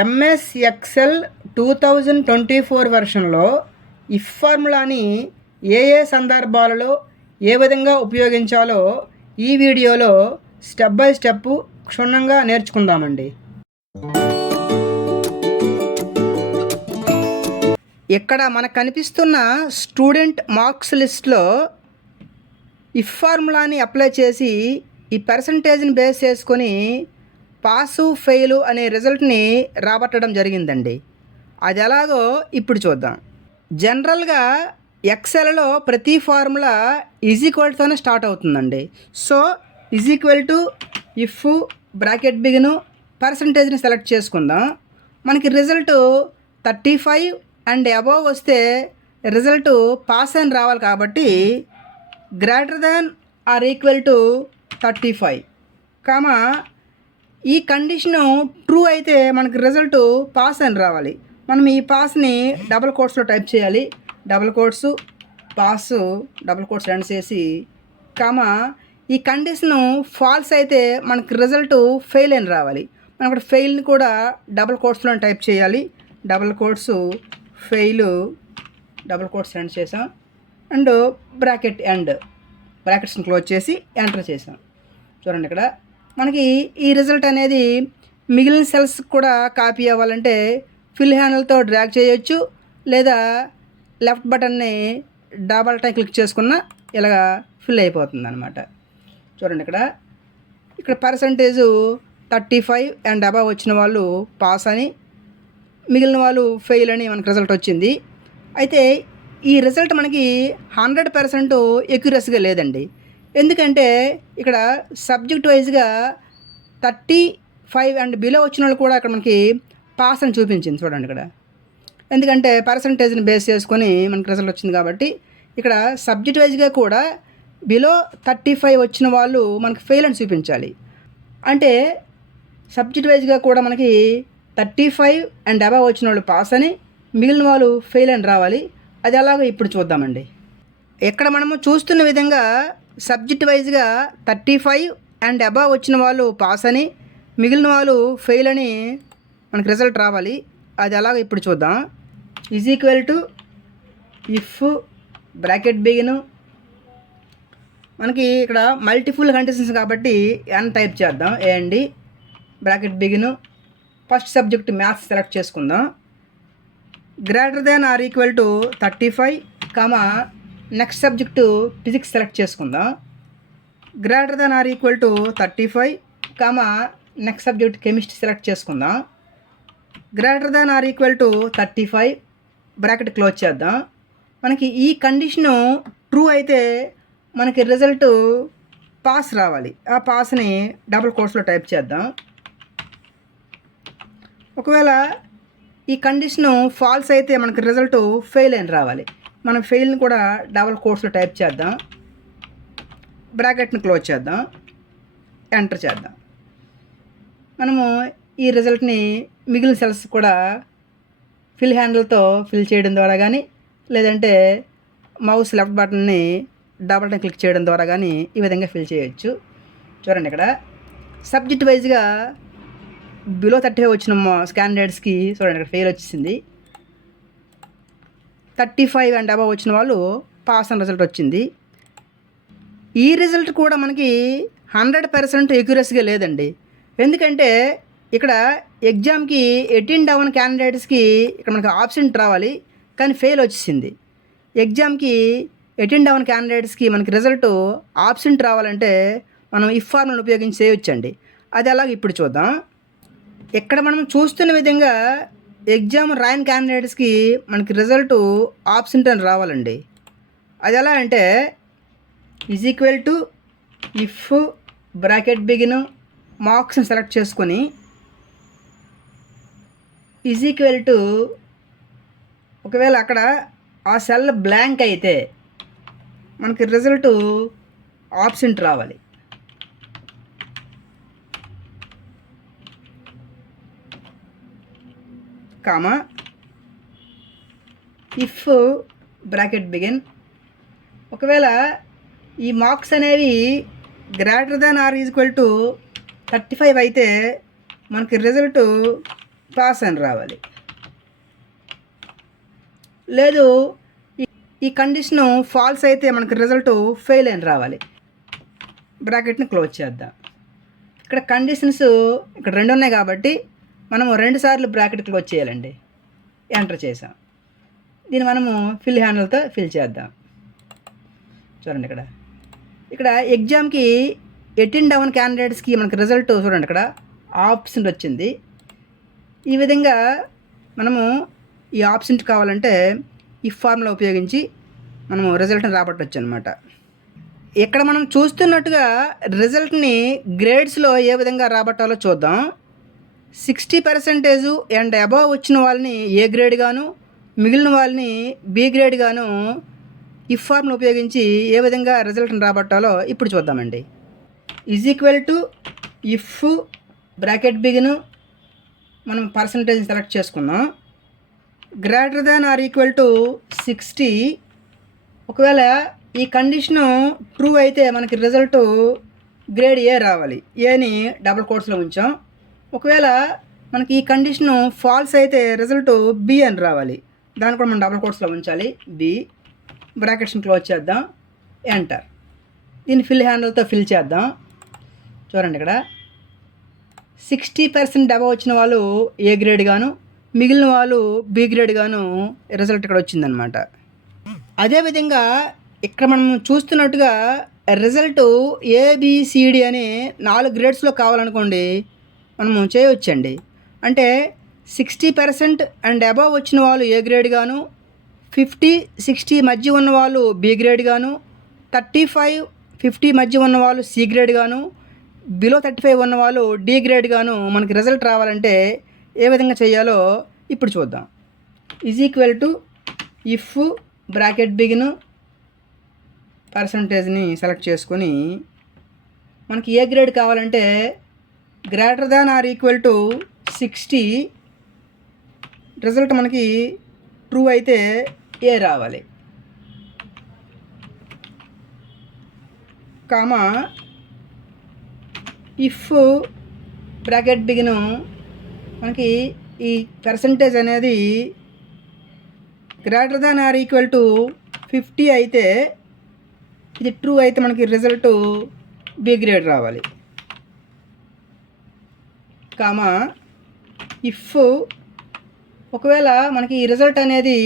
MS Excel 2024 వెర్షన్లో if ఫార్ములాని ఏ సందర్భాలలో ఏ విధంగా ఉపయోగించాలో ఈ వీడియోలో స్టెప్ బై స్టెప్ క్షుణ్ణంగా నేర్చుకుందామండి. ఇక్కడ మనకు కనిపిస్తున్న స్టూడెంట్ మార్క్స్ లిస్ట్లో ఇఫ్ ఫార్ములాని అప్లై చేసి ఈ పర్సంటేజ్ని బేస్ చేసుకొని పాసు ఫెయిలు అనే రిజల్ట్ని రాబట్టడం జరిగిందండి. అది ఎలాగో ఇప్పుడు చూద్దాం. జనరల్గా ఎక్సెల్లో ప్రతి ఫార్ములా ఈజ్ ఈక్వల్ తోనే స్టార్ట్ అవుతుందండి. So is equal to if bracket begin పర్సంటేజ్ని సెలెక్ట్ చేసుకుందాం. మనకి రిజల్ట్ 35 అండ్ అబోవ్ వస్తే రిజల్ట్ పాస్ అని రావాలి కాబట్టి greater than or equal to 35 comma ఈ కండిషను ట్రూ అయితే మనకి రిజల్ట్ పాస్ అని రావాలి. మనం ఈ పాస్ని డబుల్ కోట్స్లో టైప్ చేయాలి. Double quotes pass double quotes run చేసి కామా ఈ కండిషను ఫాల్స్ అయితే మనకి రిజల్ట్ ఫెయిల్ అని రావాలి. మనం ఇక్కడ ఫెయిల్ని కూడా డబుల్ కోట్స్లో టైప్ చేయాలి. Double quotes file double quotes run చేసాం అండ్ బ్రాకెట్ ఎండ్ బ్రాకెట్స్ని క్లోజ్ చేసి ఎంటర్ చేసాం. చూడండి ఇక్కడ మనకి ఈ రిజల్ట్ అనేది మిగిలిన సెల్స్ కూడా కాపీ అవ్వాలంటే ఫిల్ హ్యాండిల్తో డ్రాగ్ చేయొచ్చు, లేదా లెఫ్ట్ బటన్ని డబల్ టైం క్లిక్ చేసుకున్న ఇలాగా ఫిల్ అయిపోతుంది అనమాట. చూడండి ఇక్కడ పర్సంటేజు 35 అండ్ అబవ్ వచ్చిన వాళ్ళు పాస్ అని, మిగిలిన వాళ్ళు ఫెయిల్ అని మనకు రిజల్ట్ వచ్చింది. అయితే ఈ రిజల్ట్ మనకి 100% ఎక్యురసీగా లేదండి. ఎందుకంటే ఇక్కడ సబ్జెక్ట్ వైజ్గా 35 అండ్ బిలో వచ్చిన వాళ్ళు కూడా ఇక్కడ మనకి పాస్ అని చూపించింది. చూడండి ఇక్కడ ఎందుకంటే పర్సంటేజ్ని బేస్ చేసుకొని మనకి రిజల్ట్ వచ్చింది కాబట్టి ఇక్కడ సబ్జెక్ట్ వైజ్గా కూడా బిలో 35 వచ్చిన వాళ్ళు మనకి ఫెయిల్ అని చూపించాలి. అంటే సబ్జెక్ట్ వైజ్గా కూడా మనకి 35 అండ్ అబవ్ వచ్చిన వాళ్ళు పాస్ అని, మిగిలిన వాళ్ళు ఫెయిల్ అని రావాలి. అది ఎలాగో ఇప్పుడు చూద్దామండి. ఇక్కడ మనము చూస్తున్న విధంగా సబ్జెక్ట్ వైజ్గా 35 అండ్ అబవ్ వచ్చిన వాళ్ళు పాస్ అని, మిగిలిన వాళ్ళు ఫెయిల్ అని మనకి రిజల్ట్ రావాలి. అది ఎలాగో ఇప్పుడు చూద్దాం. Is equal to if bracket begin, మనకి ఇక్కడ మల్టిపుల్ కండిషన్స్ కాబట్టి ఎన్ టైప్ చేద్దాం. ఏ అండి bracket begin, first subject maths select చేసుకుందాం. Greater than or equal to 35 comma next subject physics select చేసుకుందాం. Greater than or equal to 35 comma next subject chemistry select చేసుకుందాం. Greater than or equal to 35 bracket close చేద్దాం. మనకి ఈ condition true అయితే మనకి result pass రావాలి. ఆ పాస్ని double కోట్స్లో టైప్ చేద్దాం. ఒకవేళ ఈ కండిషను ఫాల్స్ అయితే మనకి రిజల్ట్ ఫెయిల్ అని రావాలి. మనం ఫెయిల్ని కూడా డబుల్ కోట్స్లో టైప్ చేద్దాం. బ్రాకెట్ని క్లోజ్ చేద్దాం, ఎంటర్ చేద్దాం. మనము ఈ రిజల్ట్ని మిగిలిన సెల్స్ కూడా ఫిల్ హ్యాండిల్తో ఫిల్ చేయడం ద్వారా కానీ, లేదంటే మౌస్ లెఫ్ట్ బటన్ని డబల్ టైం క్లిక్ చేయడం ద్వారా కానీ ఈ విధంగా ఫిల్ చేయొచ్చు. చూడండి ఇక్కడ సబ్జెక్ట్ వైజ్గా బిలో 35 వచ్చిన క్యాండిడేట్స్కి చూడండి ఇక్కడ ఫెయిల్ వచ్చేసింది. 35 అండ్ అబవ్ వచ్చిన వాళ్ళు పాస్ అని రిజల్ట్ వచ్చింది. ఈ రిజల్ట్ కూడా మనకి 100% ఎక్యురసీగా లేదండి. ఎందుకంటే ఇక్కడ ఎగ్జామ్కి 18 డౌన్ క్యాండిడేట్స్కి ఇక్కడ మనకి ఆబ్సెంట్ రావాలి, కానీ ఫెయిల్ వచ్చేసింది. ఎగ్జామ్కి 18 డౌన్ క్యాండిడేట్స్కి మనకి రిజల్ట్ ఆబ్సెంట్ రావాలంటే మనం ఇఫ్ ఫార్ములాను ఉపయోగించి చేయొచ్చండి. అది అలాగే ఇప్పుడు చూద్దాం. ఇక్కడ మనం చూస్తున్న విధంగా ఎగ్జామ్ రాయన్ క్యాండిడేట్స్కి మనకి రిజల్ట్ ఆబ్సెంట్ అని రావాలండి. అది ఎలా అంటే is equal to if bracket begin మార్క్స్ని సెలెక్ట్ చేసుకొని ఈజ్ ఈక్వల్ టు, ఒకవేళ అక్కడ ఆ సెల్ బ్లాంక్ అయితే మనకి రిజల్ట్ ఆబ్సెంట్ రావాలి. కామా ఇఫ్ బ్రాకెట్ బిగిన్, ఒకవేళ ఈ మార్క్స్ అనేవి greater than or equal to 35 అయితే మనకి రిజల్ట్ పాస్ అని రావాలి. లేదు ఈ కండిషను ఫాల్స్ అయితే మనకి రిజల్ట్ ఫెయిల్ అని రావాలి. బ్రాకెట్ని క్లోజ్ చేద్దాం. ఇక్కడ కండిషన్స్ ఇక్కడ 2 ఉన్నాయి కాబట్టి మనము 2 సార్లు బ్రాకెట్ క్లోజ్ చేయాలండి. ఎంటర్ చేసాం. దీన్ని మనము ఫిల్ హ్యాండిల్తో ఫిల్ చేద్దాం. చూడండి ఇక్కడ ఎగ్జామ్కి అటెండ్ అవ్వని క్యాండిడేట్స్కి మనకి రిజల్ట్ చూడండి ఇక్కడ ఆప్షన్ వచ్చింది. ఈ విధంగా మనము ఈ ఆప్షన్ కావాలంటే ఈ ఫార్ములా ఉపయోగించి మనము రిజల్ట్ని రాబట్టవచ్చు అనమాట. ఇక్కడ మనం చూస్తున్నట్టుగా రిజల్ట్ని గ్రేడ్స్లో ఏ విధంగా రాబట్టాలో చూద్దాం. 60% అండ్ అబవ్ వచ్చిన వాళ్ళని ఏ గ్రేడ్ గాను, మిగిలిన వాళ్ళని బి గ్రేడ్ గాను ఈ ఫార్ములా ఉపయోగించి ఏ విధంగా రిజల్ట్ని రాబట్టాలో ఇప్పుడు చూద్దామండి. = ఇఫ్ బ్రాకెట్ బిగిన్ మనం పర్సంటేజ్ సెలెక్ట్ చేసుకుందాం. > 60. ఒకవేళ ఈ కండిషను ట్రూ అయితే మనకి రిజల్ట్ గ్రేడ్ ఏ రావాలి. ఏని డబుల్ కోట్స్లో ఉంచాం. ఒకవేళ మనకి ఈ కండిషను ఫాల్స్ అయితే రిజల్ట్ బి అని రావాలి. దాన్ని కూడా మనం డబుల్ కోట్స్లో ఉంచాలి. బి బ్రాకెట్స్ని క్లోజ్ చేద్దాం. ఎంటర్. దీన్ని ఫిల్ హ్యాండిల్తో ఫిల్ చేద్దాం. చూడండి ఇక్కడ 60% అబవ్ వచ్చిన వాళ్ళు ఏ గ్రేడ్ గాను, మిగిలిన వాళ్ళు బి గ్రేడ్ గాను రిజల్ట్ ఇక్కడ వచ్చిందనమాట. అదేవిధంగా ఇక్కడ మనం చూస్తున్నట్టుగా రిజల్ట్ ఏబిసిడి అని 4 గ్రేడ్స్లో కావాలనుకోండి మనము చేయవచ్చండి. అంటే 60% అండ్ అబవ్ వచ్చిన వాళ్ళు ఏ గ్రేడ్ గాను, 50-60 మధ్య ఉన్న వాళ్ళు బి గ్రేడ్ గాను, 35-50 మధ్య ఉన్న వాళ్ళు సి గ్రేడ్ గాను, బిలో 35 ఉన్న వాళ్ళు డి గ్రేడ్ గాను మనకి రిజల్ట్ రావాలంటే ఏ విధంగా చేయాలో ఇప్పుడు చూద్దాం. = ఇఫ్ బ్రాకెట్ బిగిన్ పర్సంటేజ్ని సెలెక్ట్ చేసుకొని మనకి ఏ గ్రేడ్ కావాలంటే > 60 రిజల్ట్ మనకి ట్రూ అయితే ఏ రావాలి. కామా ఇఫ్ బ్రాకెట్ బిగిన్ మనకి ఈ పర్సంటేజ్ అనేది > 50 అయితే ఇది ట్రూ అయితే మనకి రిజల్ట్ బి గ్రేడ్ రావాలి. కామా ఇఫ్ ఒకవేళ మనకి ఈ రిజల్ట్ అనేది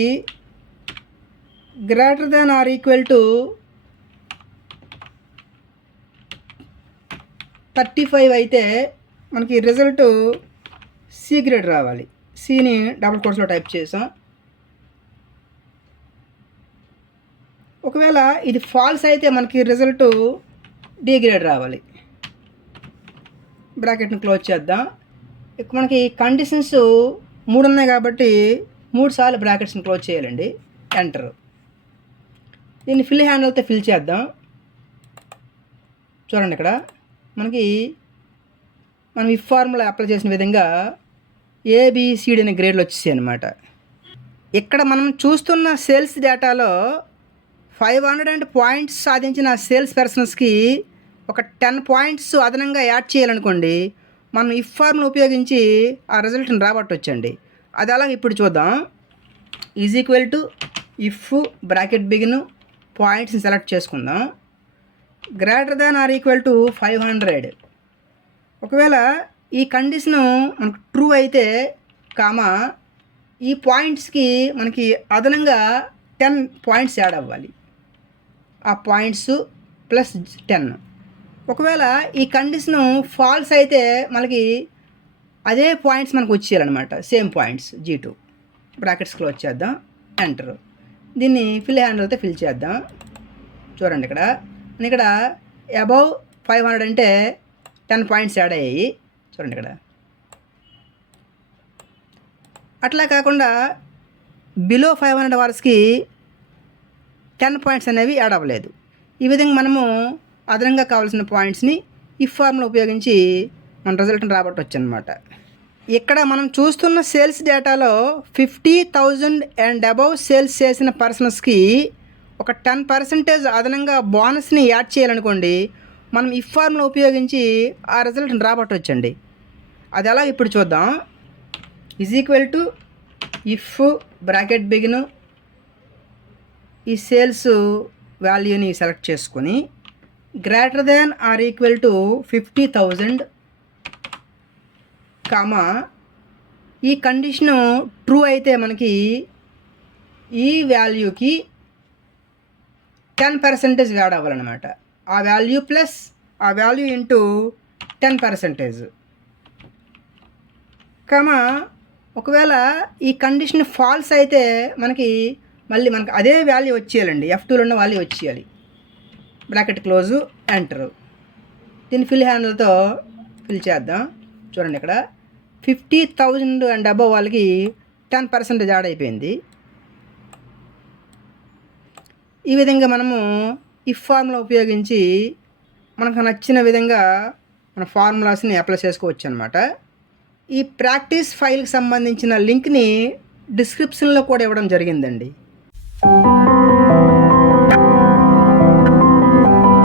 >35 అయితే మనకి రిజల్ట్ సి గ్రేడ్ రావాలి. సిని డబుల్ కోట్స్లో టైప్ చేసాం. ఒకవేళ ఇది ఫాల్స్ అయితే మనకి రిజల్ట్ డి గ్రేడ్ రావాలి. బ్రాకెట్ని క్లోజ్ చేద్దాం. ఇక్కడ మనకి కండిషన్స్ 3 ఉన్నాయి కాబట్టి 3 సార్లు బ్రాకెట్స్ని క్లోజ్ చేయాలండి. ఎంటర్. దీన్ని ఫిల్ హ్యాండిల్తో ఫిల్ చేద్దాం. చూడండి ఇక్కడ మనకి మనం ఈ ఫార్ములా అప్లై చేసిన విధంగా ఏబిసిడి అనే గ్రేడ్లు వచ్చేసాయి అనమాట. ఇక్కడ మనం చూస్తున్న సేల్స్ డేటాలో 500 పాయింట్స్ సాధించిన సేల్స్ పర్సన్స్కి ఒక 10 పాయింట్స్ అదనంగా యాడ్ చేయాలనుకోండి మనం ఈ ఫార్ములా ఉపయోగించి ఆ రిజల్ట్ని రాబట్టొచ్చండి. అది అలాగే ఇప్పుడు చూద్దాం. = ఇఫ్ బ్రాకెట్ బిగిన్ పాయింట్స్ని సెలెక్ట్ చేసుకుందాం. > 500. ఒకవేళ ఈ కండిషను మనకు ట్రూ అయితే కామా ఈ పాయింట్స్కి మనకి అదనంగా 10 పాయింట్స్ యాడ్ అవ్వాలి. ఆ పాయింట్స్ +10. ఒకవేళ ఈ కండిషను ఫాల్స్ అయితే మనకి అదే పాయింట్స్ మనకు వచ్చేయాలన్నమాట. Same points G2. Brackets close చేద్దాం. ఎంటర్. దీన్ని ఫిల్ హ్యాండిల్తో ఫిల్ చేద్దాం. చూడండి ఇక్కడ అబవ్ 500 అంటే 10 పాయింట్స్ యాడ్ అయ్యాయి. చూడండి ఇక్కడ అట్లా కాకుండా బిలో 500 అవర్స్కి 10 పాయింట్స్ అనేవి యాడ్ అవ్వలేదు. ఈ విధంగా మనము అదనంగా కావాల్సిన పాయింట్స్ని ఈ ఫార్ములా ఉపయోగించి మన రిజల్ట్ని రాబట్టవచ్చు అనమాట. ఇక్కడ మనం చూస్తున్న సేల్స్ డేటాలో 50,000 అండ్ అబవ్ సేల్స్ చేసిన పర్సన్స్కి ఒక 10% అదనంగా బోనస్ని యాడ్ చేయాలనుకోండి మనం ఈ ఫార్ములా ఉపయోగించి ఆ రిజల్ట్ని రాబట్టవచ్చండి. అది ఎలా ఇప్పుడు చూద్దాం. Is equal to if bracket begin ఈ సేల్స్ వాల్యూని సెలెక్ట్ చేసుకొని greater than or equal to 50,000 comma ఈ కండిషను ట్రూ అయితే మనకి ఈ వాల్యూకి 10% యాడ్ అవ్వాలన్నమాట. ఆ వాల్యూ ప్లస్ ఆ వాల్యూ ఇంటూ 10%. కామా ఒకవేళ ఈ కండిషన్ ఫాల్స్ అయితే మనకి మళ్ళీ మనకు అదే వాల్యూ వచ్చేయాలండి, F2లో ఉన్న వాల్యూ వచ్చేయాలి. Bracket close enter. దీన్ని ఫిల్ హ్యాండిల్తో ఫిల్ చేద్దాం. చూడండి ఇక్కడ 50,000 అండ్ అబవ్ వాళ్ళకి 10% యాడ్ అయిపోయింది. ఈ విధంగా మనము ఈ ఫార్ములా ఉపయోగించి మనకు నచ్చిన విధంగా మన ఫార్ములాస్ని అప్లై చేసుకోవచ్చు అనమాట. ఈ ప్రాక్టీస్ ఫైల్కి సంబంధించిన లింక్ని డిస్క్రిప్షన్లో కూడా ఇవ్వడం జరిగిందండి.